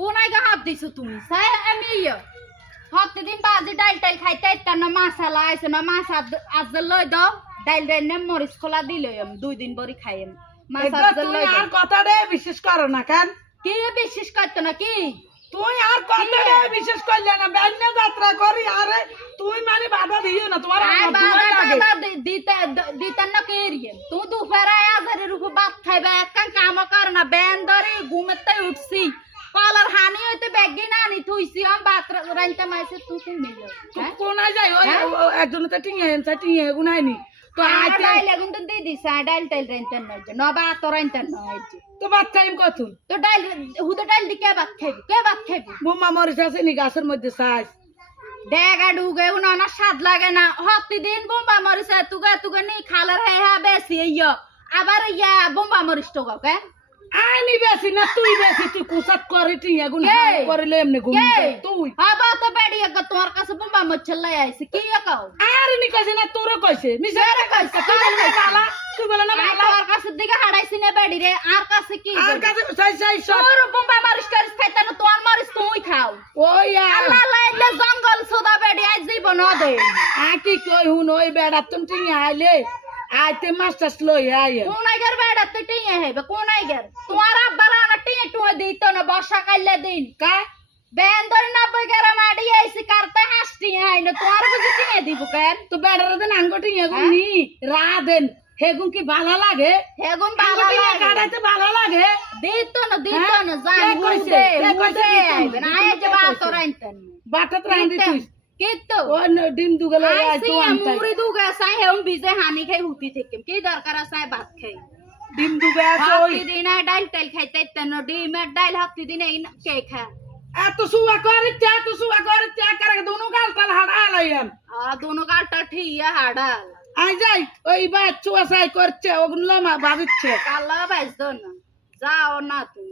কোন আইগা হাত দিছো তুমি সাই আমি প্রতিদিন বাজি ডাল টাল খাইতে ইত্তা না মশলা আইছে না মাছ আজ লই দাও ডাল রেনে মরিচ খোলা দিলে আমি 2 দিন বড়ি খাইম মাছ আজ লই আর কথাটা বিশেষ করো না কেন কি বিশ্বাস করতে না কি তুই আর কথাটা বিশেষ করলে না ব্যান্য যাত্রা করি আরে তুই মানে বাধা দিও না তোমার বাবা দিতে না কেরিয়ে তুই দুপুরে আজারের উপর ভাত খাইবা একটা কাম কর না ব্যান ধরে ঘুমেতে উঠছি কলার হানি হইতে ব্যাগি না নি থুইছি আম ভাত রাইতে মাইছে তুই মিলে কোনায় যাই ওই একজনতে টিঙে গুনাইনি তো আজ ডাইলে কিন্তু দি দিছ ডাইল টাইল রাইতে না ভাত রাইতে না তো ভাত খাইম কতুন তো ডাইল হুদে ডাইল দি কে ভাত খাইবি বোমা মরিচ আছে নি গাছের মধ্যে সাইজ ডেগা ডুগে উনা না স্বাদ লাগে না প্রতিদিন বোম্বা মরিচ তুগে নি খালার হ্যাঁ বেশি ইয়া আবার ইয়া বোম্বা মরিচ তো কে আইনি বেশি না তুই বেশি তুই কুসাত করে টিঙে গুন করিলে এমনি ঘুম তুই আবা তো বেড়ি গা তোমার কাছে বোম্বা মরিচ লাই আইছে কি কাও আর নি কইছে না তোরে কইছে মিছারে কইছে তুই বল না বালা তুই বল না বালা তোমার কাছে দিকে হাড়াইছি না বেড়ি রে আর কাছে কি আর কাছে সাই সব তোর বোম্বা মরিচ করিস খাইতা না তোমার মরিচ তুই খাও ওই আল্লাহ লাইলে জঙ্গল সোদা বেড়ি আই জীবন দে আকি কই হুন ওই বেড়া তুমি টিঙে আইলে আইতে মাস্টার লই আইয়ে কোন আইগার বেড়া তো টিঙে হেবে কোন আইগার তোমার আব্বার না টিঙে টুয়ে দিত না বর্ষা কাইলে দিন কা বেন ধরে 90 গ্রাম আড়ি আইছি করতে হাসটি আই না তোমার বুঝি টিঙে দিব কেন তো বেড়ার দেন আঙ্গ টিঙে গুনি রা দেন হেগুন কি ভালো লাগে হেগুন ভালো লাগে কাটাইতে ভালো লাগে দিত না জান কইছে আইবে না আই যে বাত রাইতেন বাটাত রাইndi তুই কিতো ও ডিম দুগলে আই তো আনতাই মুড়ি দুগা সাই হেম বিজে হানি খাই হুতি থেকে কি দরকার আছে ভাত খাই ডিম দুগে আছে ওই প্রতিদিন ডাল টাল খাইতে ইত্তেন ডিমের ডাল প্রতিদিন এই কে খা এত সুয়া করে চা করে দুনো গাল তাল হাড়া লাইয়াম दोनों का ठिया हाडाल আই যাই ওই বাচ্চু আসাই করছে ওগুলো মা ভাবিচ্ছে काला बाइस दो ना जाओ ना तू